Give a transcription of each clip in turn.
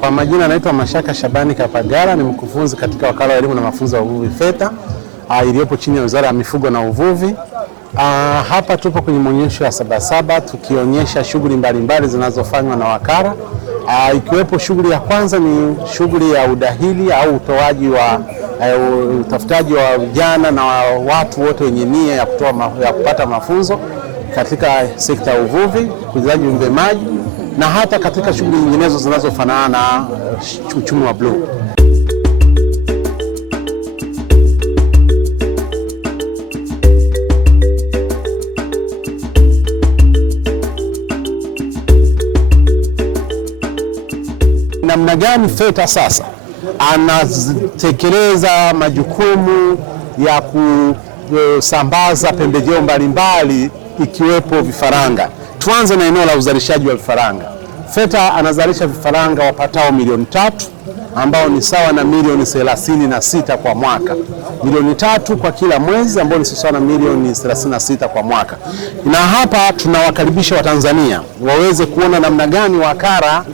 Kwa majina naitwa Mashaka Shabani Kapagala, ni mkufunzi katika wakala wa elimu na mafunzo ya uvuvi FETA iliyopo chini ya Wizara ya Mifugo na Uvuvi. Hapa tupo kwenye maonyesho ya Sabasaba tukionyesha shughuli mbalimbali zinazofanywa na wakala. Ikiwepo shughuli ya kwanza ni shughuli ya udahili au utoaji wa utafutaji wa vijana na watu wote wenye nia ya kupata mafunzo katika sekta ya uvuvi, ukuzaji viumbe maji na hata katika shughuli nyinginezo zinazofanana na uchumi wa bluu. Namna gani FETA sasa anatekeleza majukumu ya kusambaza pembejeo mbalimbali ikiwepo vifaranga. Tuanze na eneo la uzalishaji wa vifaranga. FETA anazalisha vifaranga wapatao milioni 3 ambao ni sawa na milioni 36 kwa mwaka. Milioni 3 kwa kila mwezi ambao ni sawa na milioni 36 kwa mwaka. Na hapa tunawakaribisha Watanzania waweze kuona namna gani wakala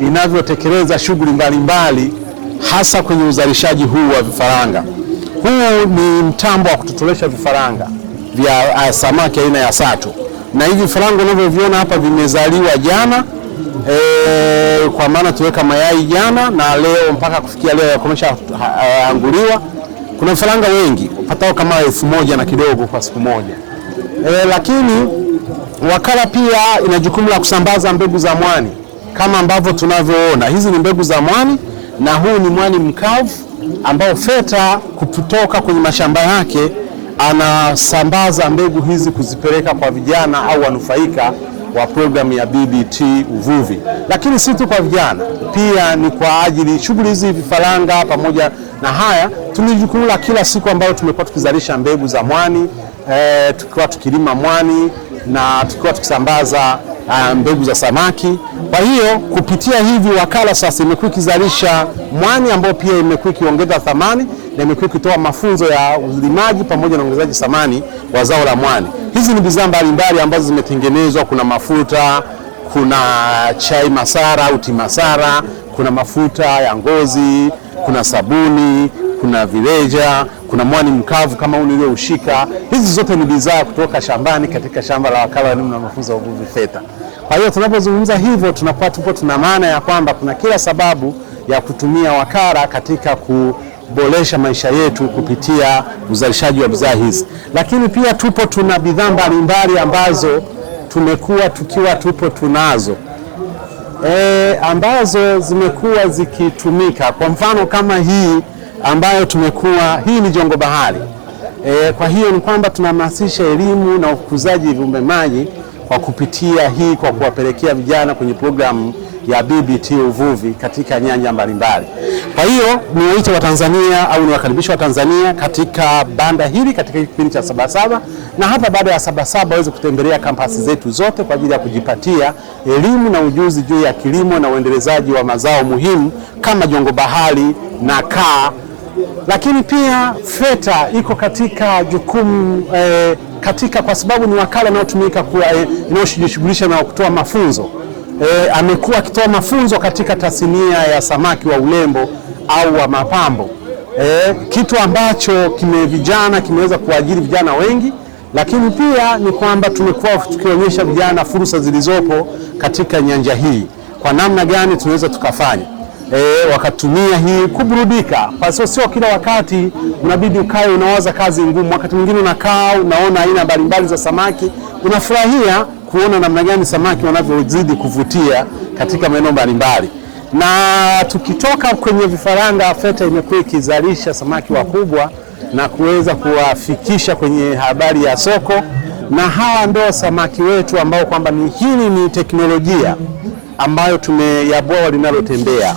inavyotekeleza shughuli mbalimbali hasa kwenye uzalishaji huu wa vifaranga. Huu ni mtambo wa kutotolesha vifaranga vya samaki aina ya sato. Na hivi vifaranga unavyoviona hapa vimezaliwa jana, kwa maana tuweka mayai jana na leo mpaka kufikia leo yakomesha anguliwa. Kuna vifaranga wengi patao kama 1000 na kidogo kwa siku moja. Lakini wakala pia ina jukumu la kusambaza mbegu za mwani kama ambavyo tunavyoona. Hizi ni mbegu za mwani na huu ni mwani mkavu ambao FETA kutoka kwenye mashamba yake anasambaza mbegu hizi kuzipeleka kwa vijana au wanufaika wa programu ya BBT uvuvi. Lakini si tu kwa vijana, pia ni kwa ajili shughuli hizi vifaranga pamoja na haya tuna jukumu la kila siku ambayo tumekuwa tukizalisha mbegu za mwani, tukiwa tukilima mwani na tukiwa tukisambaza mbegu za samaki. Kwa hiyo kupitia hivi wakala sasa imekuwa ikizalisha mwani ambao pia imekuwa ikiongeza thamani na imekuwa ikitoa mafunzo ya ulimaji pamoja na ongezaji thamani wa zao la mwani. Hizi ni bidhaa mbalimbali ambazo zimetengenezwa, kuna mafuta, kuna chai masara au timasara, kuna mafuta ya ngozi, kuna sabuni, kuna vileja, kuna mwani mkavu kama huu nilioushika. Hizi zote ni bidhaa kutoka shambani katika shamba la wakala wa elimu na mafunzo ya uvuvi FETA. Kwa hiyo tunapozungumza hivyo tuna maana ya kwamba kuna kila sababu ya kutumia wakala katika kuboresha maisha yetu kupitia uzalishaji wa bidhaa hizi. Lakini pia tuna bidhaa mbalimbali ambazo tumekuwa tunazo ambazo zimekuwa zikitumika. Kwa mfano kama hii ambayo hii ni jongo bahari. Kwa hiyo ni kwamba tunahamasisha elimu na ukuzaji viumbe maji kwa kupitia hii, kwa kuwapelekea vijana kwenye programu ya BBT uvuvi katika nyanja mbalimbali. Kwa hiyo niwaite Watanzania au niwakaribisha Watanzania katika banda hili katika kipindi cha Sabasaba, na hapa baada ya Sabasaba waweze kutembelea kampasi zetu zote kwa ajili ya kujipatia elimu na ujuzi juu ya kilimo na uendelezaji wa mazao muhimu kama jongo bahari na kaa. Lakini pia FETA iko katika jukumu kwa sababu ni wakala unaotumika inayojishughulisha na kutoa mafunzo. Amekuwa akitoa mafunzo katika tasnia ya samaki wa urembo au wa mapambo. Kitu ambacho kimeweza kuajiri vijana wengi, lakini pia ni kwamba tumekuwa tukionyesha vijana fursa zilizopo katika nyanja hii. Kwa namna gani tunaweza tukafanya wakatumia hii kuburudika. Kwa sababu sio kila wakati unabidi ukae unawaza kazi ngumu. Wakati mwingine unakaa unaona aina mbalimbali za samaki, unafurahia kuona namna gani samaki wanavyozidi kuvutia katika maeneo mbalimbali. Na tukitoka kwenye vifaranga, FETA imekuwa ikizalisha samaki wakubwa na kuweza kuwafikisha kwenye habari ya soko, na hawa ndio samaki wetu ambao kwamba hii ni teknolojia ambayo tumeyabwawa linalotembea.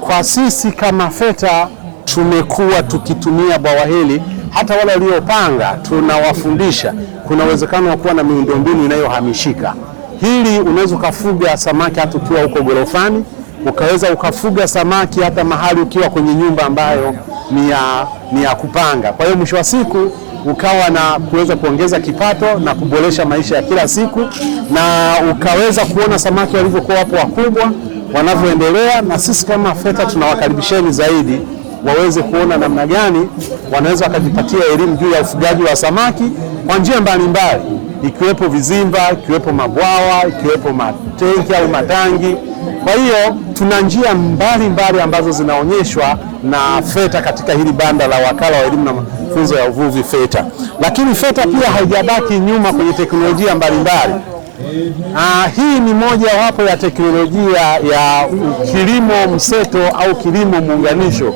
Kwa sisi kama FETA tumekuwa tukitumia bwawa hili, hata wale waliopanga tunawafundisha kuna uwezekano wa kuwa na miundombinu inayohamishika. Hili unaweza ukafuga samaki hata ukiwa huko gorofani, ukaweza ukafuga samaki hata mahali ukiwa kwenye nyumba ambayo ni ya kupanga. Kwa hiyo mwisho wa siku ukawa na kuweza kuongeza kipato na kuboresha maisha ya kila siku, na ukaweza kuona samaki walivyokuwa hapo wakubwa, wanavyoendelea, na sisi kama FETA tunawakaribisheni zaidi waweze kuona namna gani wanaweza wakajipatia elimu juu ya ufugaji wa samaki kwa njia mbalimbali, ikiwepo vizimba, ikiwepo mabwawa, ikiwepo matenki au matangi. Kwa hiyo tuna njia mbalimbali ambazo zinaonyeshwa na FETA katika hili banda la wakala wa elimu na mafunzo ya uvuvi FETA. Lakini FETA pia haijabaki nyuma kwenye teknolojia mbalimbali. Hii ni moja wapo ya teknolojia ya kilimo mseto au kilimo muunganisho.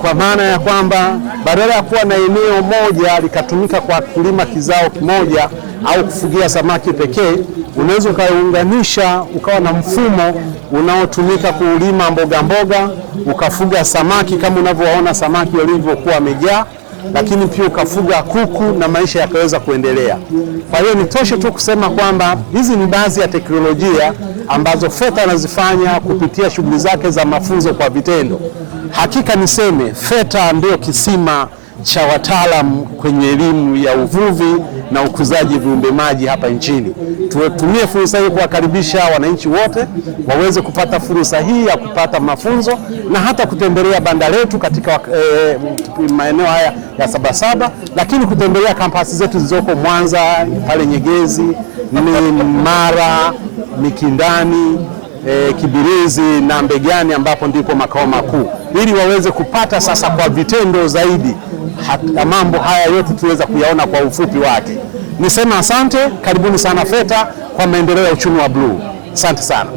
Kwa maana ya kwamba badala ya kuwa na eneo moja likatumika kwa kulima kizao kimoja au kufugia samaki pekee, unaweza ukaunganisha ukawa na mfumo unaotumika kulima mboga mboga, ukafuga samaki kama unavyowaona samaki walivyokuwa wamejaa, lakini pia ukafuga kuku na maisha yakaweza kuendelea. Kwa hiyo nitoshe tu kusema kwamba hizi ni baadhi ya teknolojia ambazo FETA anazifanya kupitia shughuli zake za mafunzo kwa vitendo. Hakika niseme FETA ndio kisima cha wataalamu kwenye elimu ya uvuvi na ukuzaji viumbe maji hapa nchini. Tutumie fursa hii kuwakaribisha wananchi wote waweze kupata fursa hii ya kupata mafunzo na hata kutembelea banda letu katika maeneo haya ya Sabasaba, lakini kutembelea kampasi zetu zilizoko Mwanza, pale Nyegezi, Mara, Mikindani, Kibirizi na Mbegani ambapo ndipo makao makuu, ili waweze kupata sasa kwa vitendo zaidi mambo haya yote tuweza kuyaona kwa ufupi wake. Nisema asante, karibuni sana FETA kwa maendeleo ya uchumi wa bluu. Asante sana.